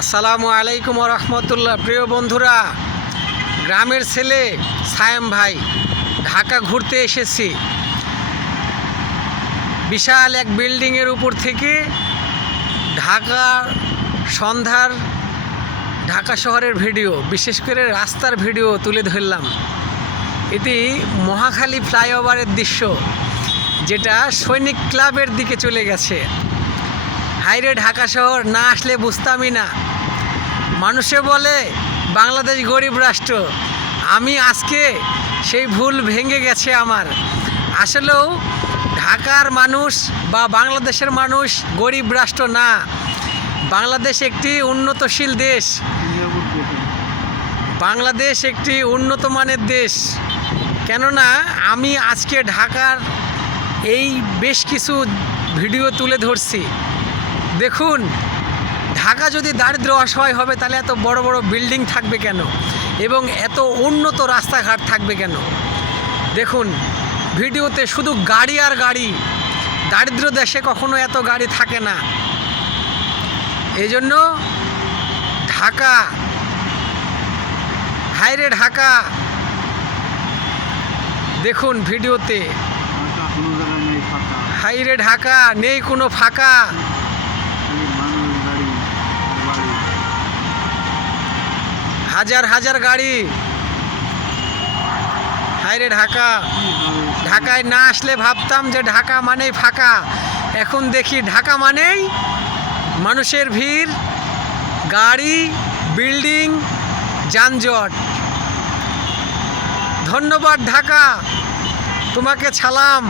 আসসালামু আলাইকুম রহমতুল্লাহ। প্রিয় বন্ধুরা, গ্রামের ছেলে সায়েম ভাই, ঢাকা ঘুরতে এসেছি। বিশাল এক বিল্ডিংয়ের উপর থেকে সন্ধ্যার ঢাকা শহরের ভিডিও, বিশেষ করে রাস্তার ভিডিও তুলে ধরলাম। এটি মহাখালী ফ্লাইওভারের দৃশ্য, যেটা সৈনিক ক্লাবের দিকে চলে গেছে। হাইরে ঢাকা শহর না আসলে বুঝতামই না। মানুষে বলে বাংলাদেশ গরিব রাষ্ট্র, আমি আজকে সেই ভুল ভেঙে গেছে আমার। আসলেও ঢাকার মানুষ বা বাংলাদেশের মানুষ গরিব রাষ্ট্র না। বাংলাদেশ একটি উন্নতশীল দেশ, বাংলাদেশ একটি উন্নত মানের দেশ। কেননা আমি আজকে ঢাকার এই বেশ কিছু ভিডিও তুলে ধরছি। দেখুন, ঢাকা যদি দারিদ্র অসহায় হবে তাহলে এত বড় বড় বিল্ডিং থাকবে কেন, এবং এত উন্নত রাস্তাঘাট থাকবে কেন? দেখুন ভিডিওতে শুধু গাড়ি আর গাড়ি। দারিদ্র দেশে কখনো এত গাড়ি থাকে না। এই জন্য ঢাকা, হাইরে ঢাকা, দেখুন ভিডিওতে, হাইরে ঢাকা, নেই কোনো ফাঁকা। হাজার হাজার গাড়ি। হাইরে ঢাকা, ঢাকায় না আসলে ভাবতাম যে ঢাকা মানেই ফাঁকা। এখন দেখি ঢাকা মানেই মানুষের ভিড়, গাড়ি, বিল্ডিং, যানজট। ধন্যবাদ ঢাকা, তোমাকে সালাম।